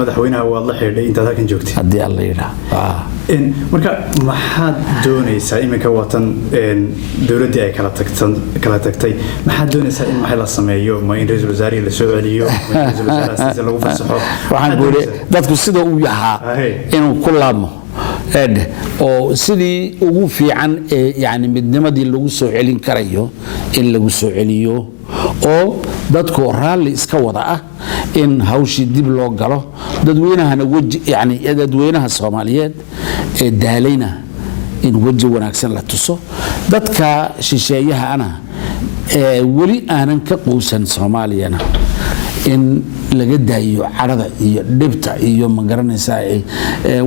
madaxweynaha waa la xidhay inta halkan joogtay haddii alla yidhaa marka maxaad doonaysaa iminka watan dowladii ay kala tagtay maxaad doonaysaa in maxay la sameeyo ma in ra'iisul wasaare la soo celiyo ma in ra'iisul wasaare lagu fasaxo waxaan go'ay dadku sida uu yahaa inuu ku laamo oo sidii ugu fiican yani midnimadii lagu soo celin karayo in lagu soo celiyo oo dadku raalli iska wada ah in hawshii dib loo galo dadweynahana waji yani dadweynaha Soomaaliyeed ee daalayna in waji wanaagsan la tuso dadka shisheeyaha ana wali aanan ka quusan Soomaaliyana in laga daayo carada iyo dhibta iyo ma garanaysaa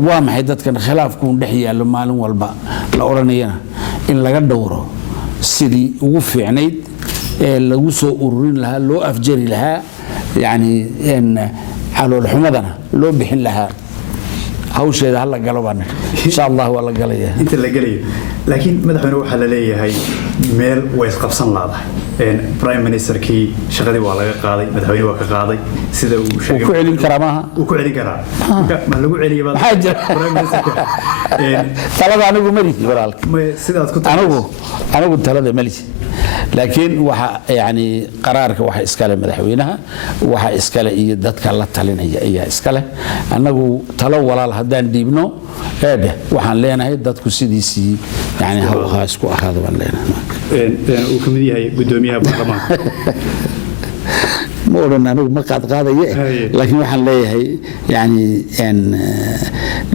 waa maxay dadkan khilaafku dhex yaalo maalin walba la oranayana in laga dhowro sidii ugu fiicnayd lagu soo ururin lahaa loo afjari lahaa yani in xalool xumadana loo bixin lahaa hawsheeda hal la galo baan insha Allah wala galaya inta la galayo laakiin madaxweyne waxa la leeyahay meel way isqabsan laadahay prime minister kii shaqadii waa laga qaaday madaxweyne waa ka qaaday sida uu sheegay ku celin karaa maaha uu ku celin karaa ma lagu celiyo prime minister talada anigu mari walaalka sidaad ku anigu talada mali laakiin waxa yani qaraarka waxa iskale madaxweynaha waxa iskale iyo dadka la talinaya ayaa iskale anagu talo walaal hadaan diibno waxaan leenahay dadku sidiisii yani ha isku ahaado baan leenahay uu kamid yahay gudoomiyaha baarlamaanka ما أقول أنا ما قاد قاضي لكن وحن ليه يعني إن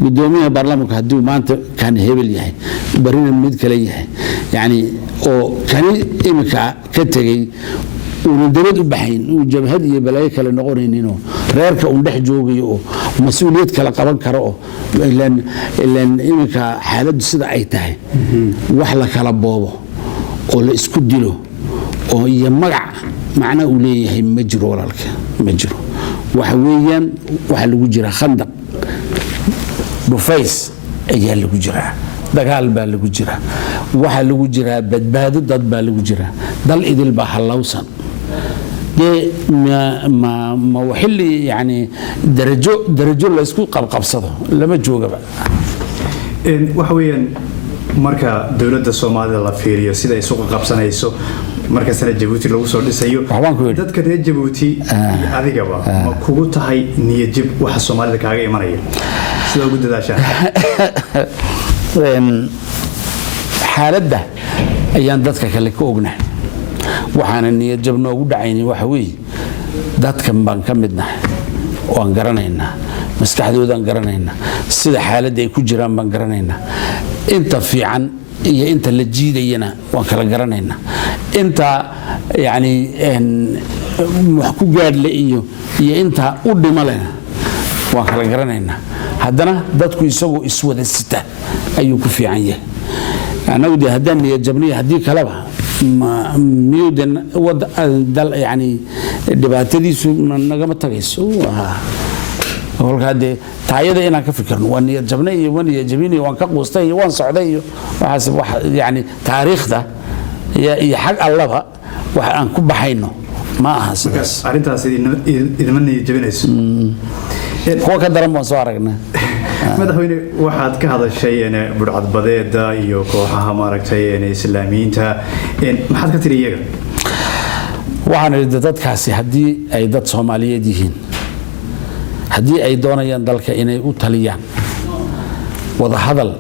قدومي برلمان كهدو ما أنت كان هبل يعني برينا ميد كليه يعني أو كان إمك كتجي وندرد بحين وجبهة يبلاي كلا نقولين إنه غيرك وندح جوجي ومسؤولية كلا قبل كراه لأن إمك حالة صدق عيته وحلا كلا بابا ولا إسكوديله ويمرع معناه وليه مجرو ولا مجرو وحويا وحلو جرا خندق بفيس أيها اللي جرا دجال باللي جرا وحلو جرا بدباد ضد باللي جرا ضل إذا البحر لوصل ده ما وحل يعني درجو لا يسكو قبصته لما جوجا بقى وحويا marka dawladda Soomaaliya la fiiriyo sida ay suuq qabsanayso marka sana Djibouti lagu soo dhisayo dadka reer Djibouti adigaba ma kugu tahay niyad waxa Soomaalida kaaga imanaya sida ugu dadaashaa xaaladda ayaan dadka kale ka ognahay waxaana niyad jab noogu dhacaynay waxa weey dadkan baan ka midnahay waan garanaynaa maskaxdoodan garanaynaa sida xaaladda ay ku jiraan baan garanaynaa inta fiican iyo inta la jiidayna waan kala garanaynaa inta yani wax ku gaadle iyo inta u dhimalena waan kala garanaynaa haddana dadku isagoo iswada sita ayuu ku fiican yahay anagu de haddaan niyad jabniyo haddii kaleba miyuudan wada dal yani dhibaatadiisu nagama tagayso والكاد تعيده إنا كفكرنا واني جبني واني جبيني وان كقوستي وان صعدي وحسب يعني تاريخ ده يحق الله بقى وان كبحينه ما حاسس أنت إذا مني جبينيس هو كدرم وصارنا ماذا واحد كهذا الشيء أنا برعد بديت دا يوكوها ماركتي يعني إسلاميين تا ما حد كتير يجا وأنا ردت كاسي هدي أيضا صومالية ديهين haddii ay doonayaan dalka inay u taliyaan wada hadal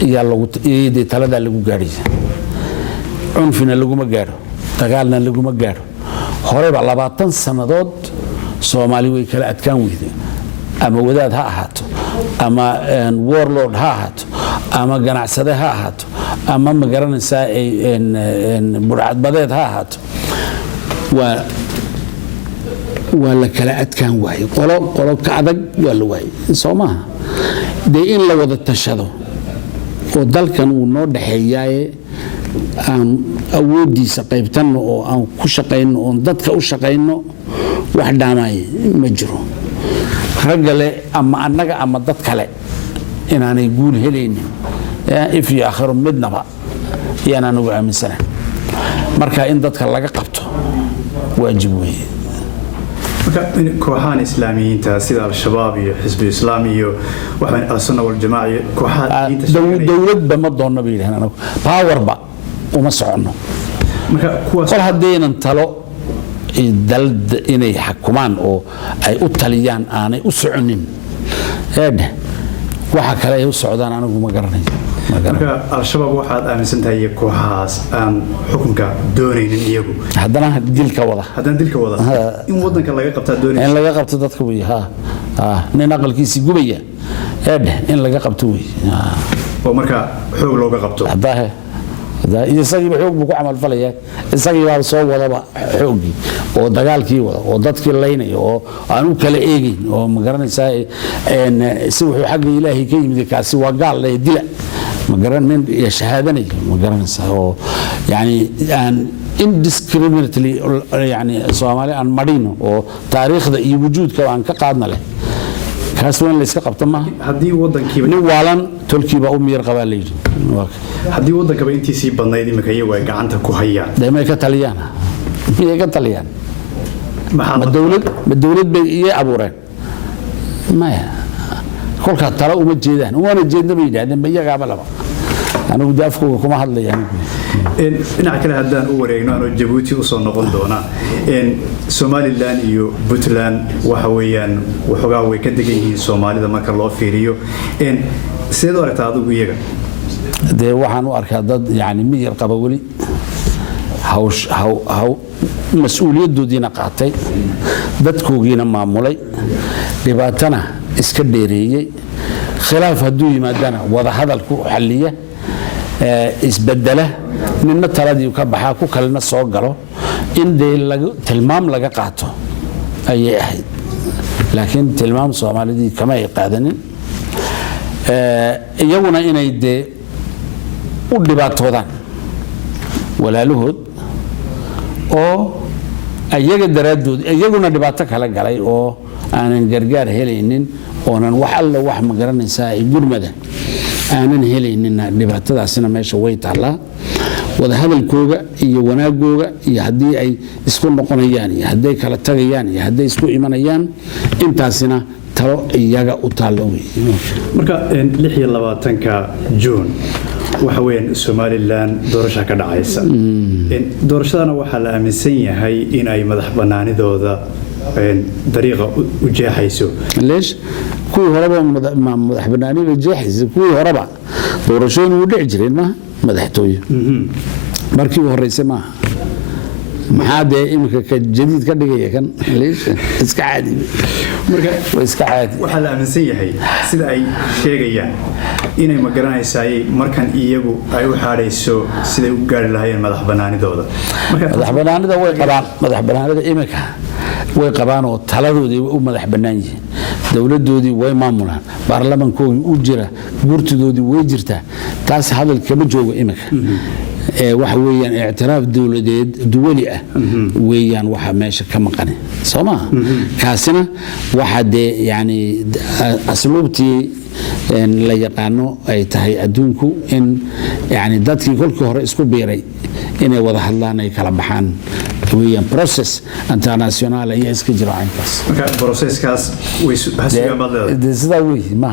iyo talada lagu gaariyo cunfina laguma gaaro dagaalna laguma gaaro horeba 20 sanadood Soomaali way kala adkaan weeyday ama wadaad ha ahaato ama warlord ha ahaato ama ganacsade ha ahaato ama magaranaysaa burcad badeed ha ahaato ولا كلا أتكان واي قلو كعدق ولا واي صومها دي إن لو ذا تشهدوا ودل كانوا نود حياي أن أودي سقيبتنا أو أن كشقين أو ضدك أو شقين واحد داماي مجرو رجل أما أنك أما ضدك لا إن أنا يقول هلين في آخر مدنا بقى أنا نوع من سنة مركا إن ضدك لا قبته واجبوي kooxahan islaamiyiinta sida al-shabaab iyo xisbi islaami iyo waxaan al-sunna wal jamaaca kooxaha dowladba ma doonno bay yidhahdeen anagu powerba uma soconno kol haddaynan talo dalda inay xakumaan oo ay u taliyaan aanay u soconin eedhe waxa kale ay u socdaan anigu ma garanayo marka al-shabaab waxaad aaminsan tahay kooxahaas aan xukunka doonaynin iyagu haddana dilka wada in wadanka laga qabtaa doonaysa in laga qabto dadka wey nin aqalkiisii gubaya eedhe in laga qabto wey oo marka xoog looga qabto isagiiba xoog buu ku camal falaya isagiibaa soo wadaba xoogii oo dagaalkii wada oo dadkii laynaya oo aan u kala eegayn oo ma garanaysaa si wuxuu xagga ilaahay ka yimid kaasi waa gaal leh dila ma garanin ya shahaadanaya ma garanaysaa oo yani aan indiscriminately yani Soomaali aan marino oo taariikhda iyo wujuudka aan ka qaadna leh kaas weyn la iska qabta ma hadii wadankiiba nin waalan tolkiiba u miir qabaa leeyahay hadii wadanka intiisii badnayd imika iyagu ay gacanta ku hayaan deemay ka taliyaan ma dawlad bay iyo abuureen maya kolka tala uma jeedaan una jeedna bay yiraahdeen iyagaaba laba anigu daafkooda kuma hadlayaan dhinaca kale haddaan u wareegno anoo Djibouti u soo noqon doona Somaliland iyo Puntland waxa weeyaan waxoogaa way ka degan yihiin Soomaalida marka loo fiiriyo sidoo aragtaa adigu iyaga dee waxaan u arkaa dad yani miyir qaba weli mas-uuliyadoodiina qaatay dadkoogiina maamulay dhibaatana iska dheereeyey khilaaf hadduu yimaadana wada hadal ku xalliya isbedela ninna taladii ka baxaa ku kalena soo galo in dee tilmaam laga qaato ayay ahayd laakiin tilmaam Soomaalidii kama ay qaadanin iyaguna inay dee u dhibaatoodaan walaalahood oo ayaga daraadood iyaguna dhibaato kala galay oo aanan gargaar helaynin oonan wax alla wax ma garanaysaa ay gurmada aanan helaynin dhibaatadaasina meesha way taallaa wada hadalkooga iyo wanaagooga iyo haddii ay isku noqonayaan iyo hadday kala tagayaan iyo hadday isku imanayaan intaasina talo iyaga u taallo wey marka 26 June waxa weyn Somaliland doorasho ka dhacaysa doorashadana waxa la aaminsan yahay in ay madax banaanidooda dariiqa u jeexayso leesh kuwii horeba madax banaanida jeexaysa kuwii horeba doorashooyin u dhici jireen ma madaxtooyo markii horeysay ma maxaa dee imika ka jadiid ka dhigaya kan leesh iska caadi marka waxa la aaminsan yahay sida ay sheegayaan inay ma garanaysaay markan iyagu ay u xaareyso sida u gaari lahaayeen madax banaanidooda madax banaanida way qabaan madax banaanida imika way qabaan oo taladoodii u madax banaan yihiin dawladoodii way maamulaan baarlamaankoodii u jira guurtidoodii way jirtaa taas hadal kama joogo imika waxa weeyaan i'tiraaf dawladeed duwali ah weeyaan waxa meesha ka maqan Soomaa kaasina waxa de yani asluubtii la yaqaano ay tahay adduunku in yani dadkii kolkii hore isku biiray inay wada hadlaan ay kala baxaan weeyaan process international ay iska jiraan taas marka processkaas way hasiga badleedahay sida way ma